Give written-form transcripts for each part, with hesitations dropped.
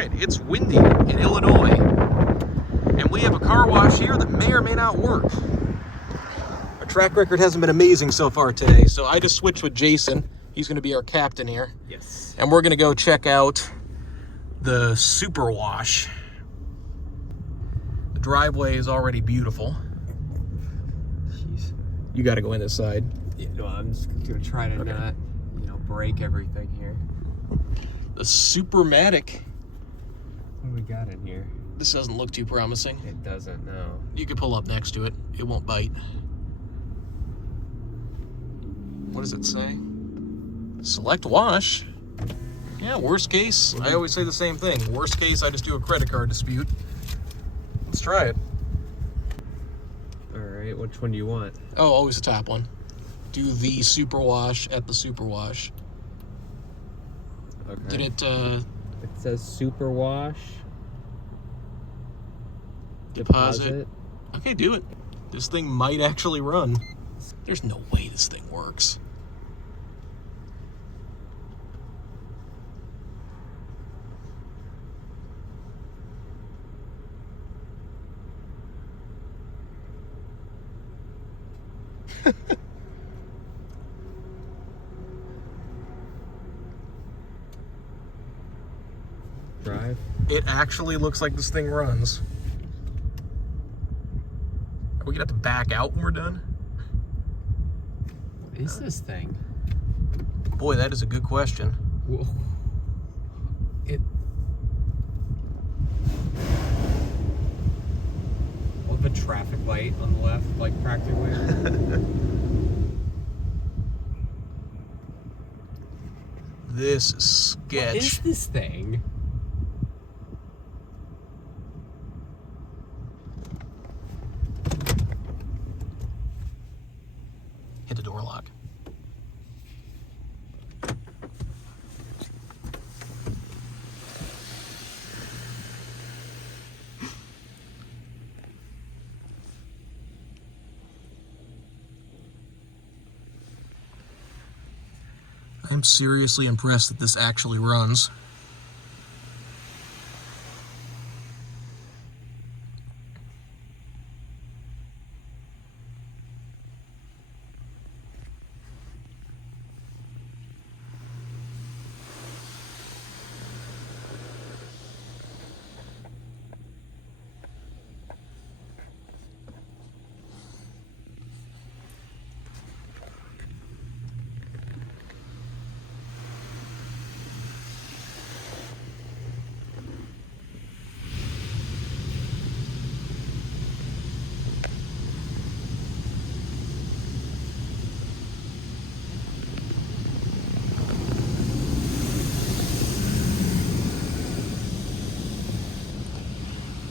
right, it's windy in Illinois, and we have a car wash here that may or may not work. Our track record hasn't been amazing so far today, so I just switched with Jason. He's going to be our captain here. Yes. And we're going to go check out the SuperWash. The driveway is already beautiful. Jeez. You got to go in this side. Yeah, no, I'm just going to try to not, break everything here. The Supermatic. What do we got in here? This doesn't look too promising. It doesn't, no. You could pull up next to it. It won't bite. What does it say? Select wash. Yeah, worst case, I always say the same thing. Worst case, I just do a credit card dispute. Let's try it. All right, which one do you want? Oh, always the top one. Do the SuperWash at the SuperWash. Okay. Did it, It says SuperWash. deposit? Okay, do it. This thing might actually run. There's no way this thing works. Drive. It actually looks like this thing runs. Are we gonna have to back out when we're done? What is this thing? Boy, that is a good question. Whoa. We'll have a traffic light on the left, like practically. This sketch. What is this thing? Hit the door lock. I'm seriously impressed that this actually runs.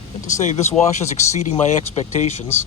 I have to say, this wash is exceeding my expectations.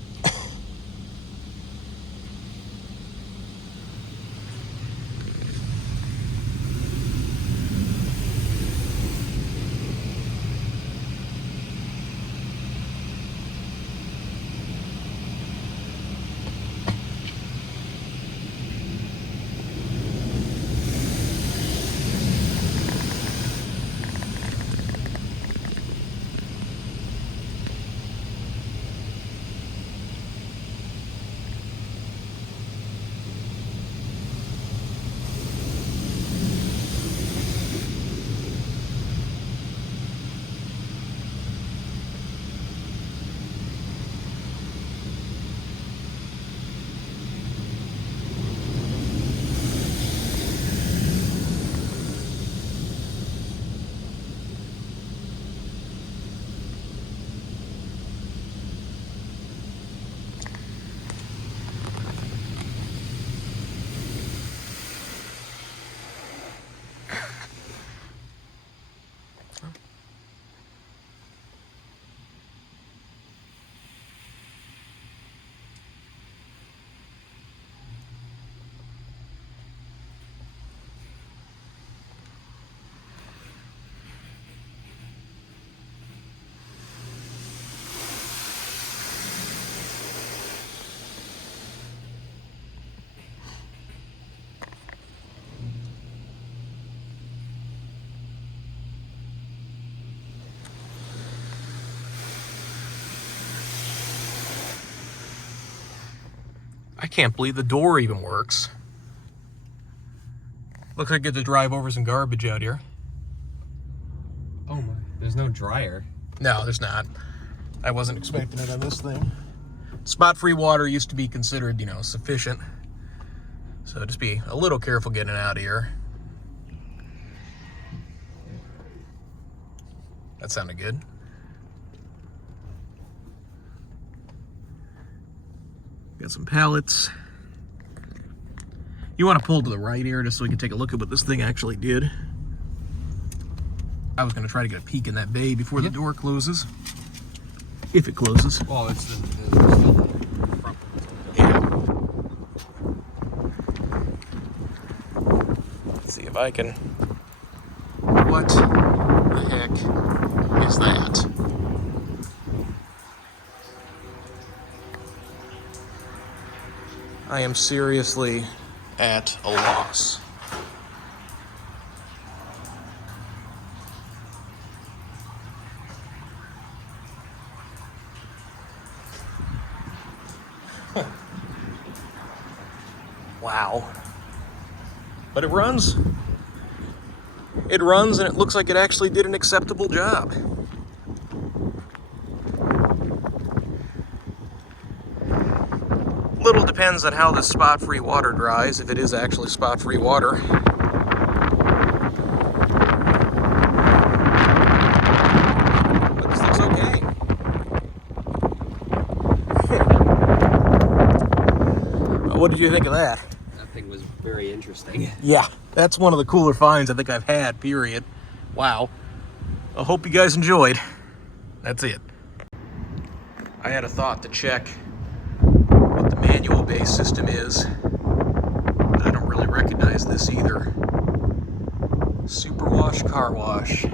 I can't believe the door even works. Looks like I get to drive over some garbage out here. Oh my, there's no dryer. No, there's not. I wasn't expecting it on this thing. Spot-free water used to be considered, you know, sufficient. So just be a little careful getting out of here. That sounded good. Got some pallets. You want to pull to the right here just so we can take a look at what this thing actually did. I was going to try to get a peek in that bay before the door closes. If it closes. Well, it's still the front. Yeah. Let's see if I can... What the heck is that? I am seriously at a loss. Wow. But it runs. It runs and it looks like it actually did an acceptable job. Little depends on how this spot-free water dries, if it is actually spot-free water. But this looks okay. What did you think of that? That thing was very interesting. Yeah, that's one of the cooler finds I think I've had, period. Wow. I hope you guys enjoyed. That's it. I had a thought to check what the manual-based system is, but I don't really recognize this either. SuperWash car wash.